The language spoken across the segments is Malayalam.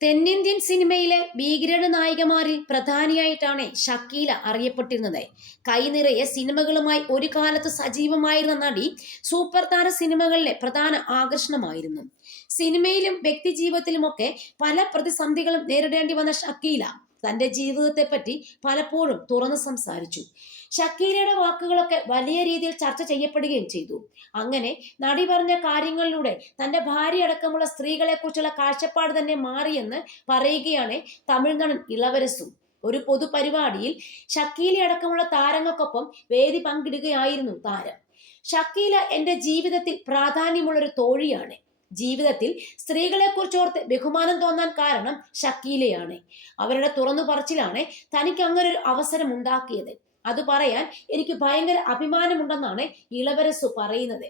തെന്നിന്ത്യൻ സിനിമയിലെ ഭീകരയുടെ നായികമാരിൽ പ്രധാനിയായിട്ടാണ് ഷക്കീല അറിയപ്പെട്ടിരുന്നത്. കൈനിറയെ സിനിമകളുമായി ഒരു കാലത്ത് സജീവമായിരുന്ന നടി സൂപ്പർ താര സിനിമകളിലെ പ്രധാന ആകർഷണമായിരുന്നു. സിനിമയിലും വ്യക്തിജീവിതത്തിലുമൊക്കെ പല പ്രതിസന്ധികളും നേരിടേണ്ടി വന്ന ഷക്കീല തന്റെ ജീവിതത്തെപ്പറ്റി പലപ്പോഴും തുറന്ന് സംസാരിച്ചു. ഷക്കീലയുടെ വാക്കുകളൊക്കെ വലിയ രീതിയിൽ ചർച്ച ചെയ്യപ്പെടുകയും ചെയ്തു. അങ്ങനെ നടി പറഞ്ഞ കാര്യങ്ങളിലൂടെ തന്റെ ഭാര്യ അടക്കമുള്ള സ്ത്രീകളെക്കുറിച്ചുള്ള കാഴ്ചപ്പാട് തന്നെ മാറിയെന്ന് പറയുകയാണ് തമിഴ്നാടൻ ഇളവരസു. ഒരു പൊതുപരിപാടിയിൽ ഷക്കീല അടക്കമുള്ള താരങ്ങൾക്കൊപ്പം വേദി പങ്കിടുകയായിരുന്നു താരം. ഷക്കീല എന്റെ ജീവിതത്തിൽ പ്രാധാന്യമുള്ളൊരു തോഴിയാണ്. ജീവിതത്തിൽ സ്ത്രീകളെക്കുറിച്ച് ഓർത്ത് ബഹുമാനം തോന്നാൻ കാരണം ഷക്കീലയാണ്. അവരുടെ തുറന്നു പറച്ചിലാണ് തനിക്ക് അങ്ങനെ ഒരു അവസരം ഉണ്ടാക്കിയത് അത് പറയാൻ എനിക്ക് ഭയങ്കര അഭിമാനമുണ്ടെന്നാണ് ഇളവരസു പറയുന്നത്.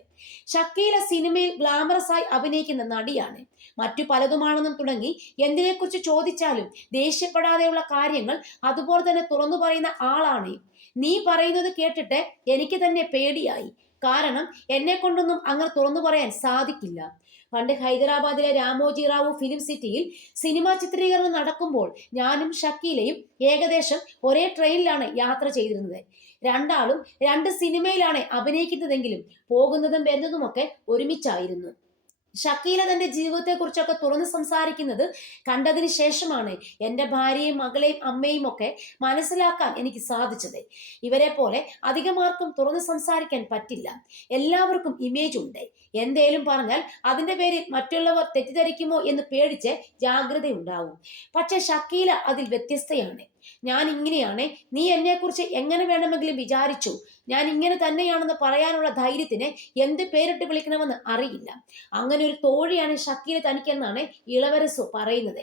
ഷക്കീല സിനിമയിൽ ഗ്ലാമറസ് ആയി അഭിനയിക്കുന്ന നടിയാണ്. മറ്റു പലതുമാണെന്നും തുടങ്ങി എന്തിനെക്കുറിച്ച് ചോദിച്ചാലും ദേഷ്യപ്പെടാതെയുള്ള കാര്യങ്ങൾ അതുപോലെ തന്നെ തുറന്നു പറയുന്ന ആളാണ്. നീ പറയുന്നത് കേട്ടിട്ട് എനിക്ക് തന്നെ പേടിയായി. കാരണം എന്നെ കൊണ്ടൊന്നും അങ്ങനെ തുറന്നു പറയാൻ സാധിക്കില്ല. പണ്ട് ഹൈദരാബാദിലെ രാമോജി റാവു ഫിലിം സിറ്റിയിൽ സിനിമാ ചിത്രീകരണം നടക്കുമ്പോൾ ഞാനും ഷക്കീലയും ഏകദേശം ഒരേ ട്രെയിനിലാണ് യാത്ര ചെയ്തിരുന്നത്. രണ്ടാളും രണ്ട് സിനിമയിലാണ് അഭിനയിക്കുന്നതെങ്കിലും പോകുന്നതും വരുന്നതുമൊക്കെ ഒരുമിച്ചായിരുന്നു. ഷക്കീല തന്റെ ജീവിതത്തെക്കുറിച്ചൊക്കെ തുറന്ന് സംസാരിക്കുന്നത് കണ്ടതിന് ശേഷമാണ് എന്റെ ഭാര്യയും മകളെയും അമ്മയും ഒക്കെ മനസ്സിലാക്കാൻ എനിക്ക് സാധിച്ചത്. ഇവരെ പോലെ അധികമാർക്കും തുറന്ന് സംസാരിക്കാൻ പറ്റില്ല. എല്ലാവർക്കും ഇമേജ് ഉണ്ട്. എന്തേലും പറഞ്ഞാൽ അതിന്റെ പേരിൽ മറ്റുള്ളവർ തെറ്റിദ്ധരിക്കുമോ എന്ന് പേടിച്ച് ജാഗ്രതയുണ്ടാവും. പക്ഷെ ഷക്കീല അതിൽ വ്യത്യസ്തയാണ്. ഞാൻ ഇങ്ങനെയാണ് നീ എന്നെക്കുറിച്ച് എങ്ങനെ വേണമെങ്കിലും വിചാരിച്ചു. ഞാൻ ഇങ്ങനെ തന്നെയാണെന്ന് പറയാനുള്ള ധൈര്യത്തിന് എന്ത് പേരിട്ട് വിളിക്കണമെന്ന് അറിയില്ല. അങ്ങനെ ഒരു തോഴിയാണ് ഷക്കീല തനിക്കെന്നാണ് ഇളവരസു പറയുന്നത്.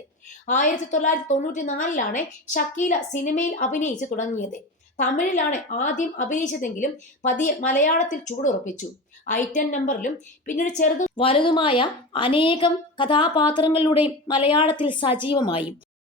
ആയിരത്തി തൊള്ളായിരത്തി തൊണ്ണൂറ്റി നാലിലാണ് ഷക്കീല സിനിമയിൽ അഭിനയിച്ച് തുടങ്ങിയത്. തമിഴിലാണ് ആദ്യം അഭിനയിച്ചതെങ്കിലും പതിയെ മലയാളത്തിൽ ചൂടുറപ്പിച്ചു ഐറ്റൻ നമ്പറിലും പിന്നീട് ചെറുതും വലുതുമായ അനേകം കഥാപാത്രങ്ങളിലൂടെയും മലയാളത്തിൽ സജീവമായി.